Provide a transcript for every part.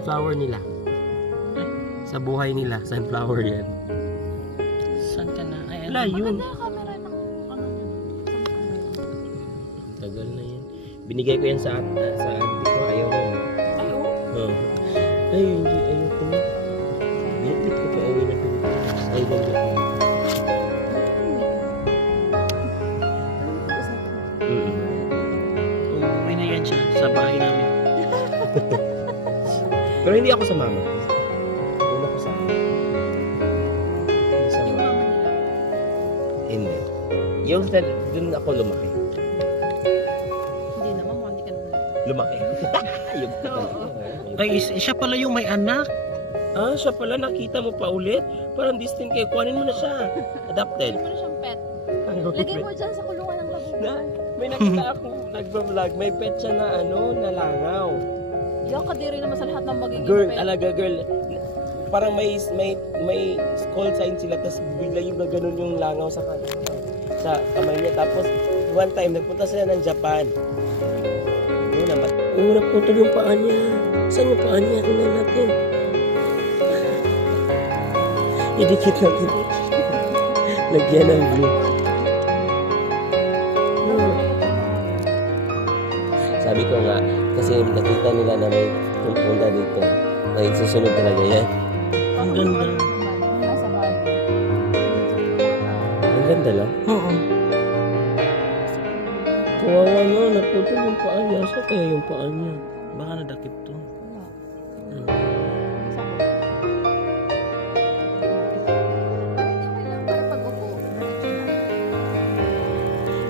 sunflower nila. Sa buhay nila, sunflower yan. Saan ka na? Ay, Wala yun. Maganda yung camera ng ano yun. Tagal na yan. Binigay ko yan sa auntie ko. Ayaw mo. Ay, oo. Oh. Ay, hindi. Ayaw ko na. Binitbit ko pa uwi na Pilipinas. Ay, hindi ko. umuwi na yan siya sa bahay namin. Pero hindi ako sa mama. Doon ako sa akin. Hindi sa Yung mama. mama nila. Hindi. Yung doon ako lumaki. Hindi naman, hindi ka naman. Lumaki. Yung Ay, siya pala yung may anak. Ah, siya pala. Nakita mo pa ulit. Parang distant kayo. Kuhanin mo na siya. Adopted. Lagyan mo na siyang pet. Lagay mo dyan sa kulungan ng Na, labubuan. may nakita akong nagbablog. May pet siya na na langaw. Yung kadiri naman sa lahat ng magiging Girl, pet. talaga girl. Parang may call sign sila. Tapos bigla yung gano'n yung langaw sa kamay niya. Tapos one time nagpunta sila ng Japan. Doon naman. Naputol yung paa niya. Saan yung paa niya? Tingnan natin. Idikit natin. Lagyan ng blue. Sabi ko nga, kasi nakita nila na may pupunta dito. Ay, susunod talaga yan. Ang ganda. Nasa bahay. Ang ganda lang. Oo. Kawawa no, naputol yung paa niya. Saan kaya yung paa niya? Baka nadakip to. Wala. Hmm. Isa ko. Pero hindi okay lang para pag-upo.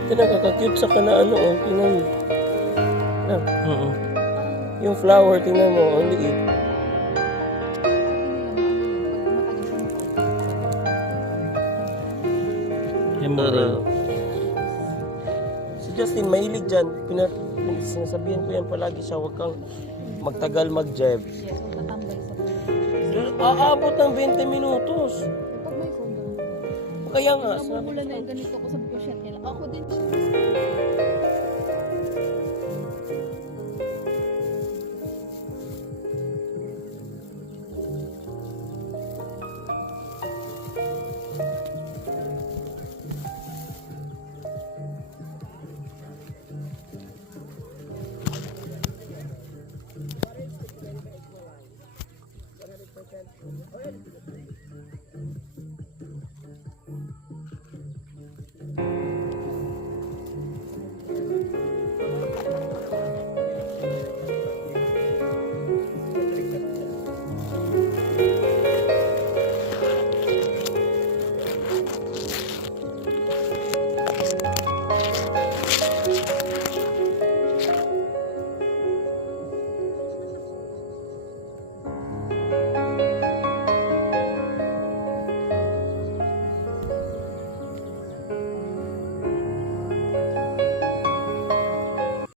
Ito nakaka-cute sa kana tingnan mo. Oo. Yung flower, tingnan mo, ang liit. Emerald. Si Justin, mahilig dyan. Sinasabihan ko yan palagi siya, huwag kang magtagal mag-jeb. Yes, tatambay sa phone. Aabot ng 20 minutos. Pag may phone daw. Kaya nga, Namumula na yung ganito ko, sabi ko, shit nila. Ako din.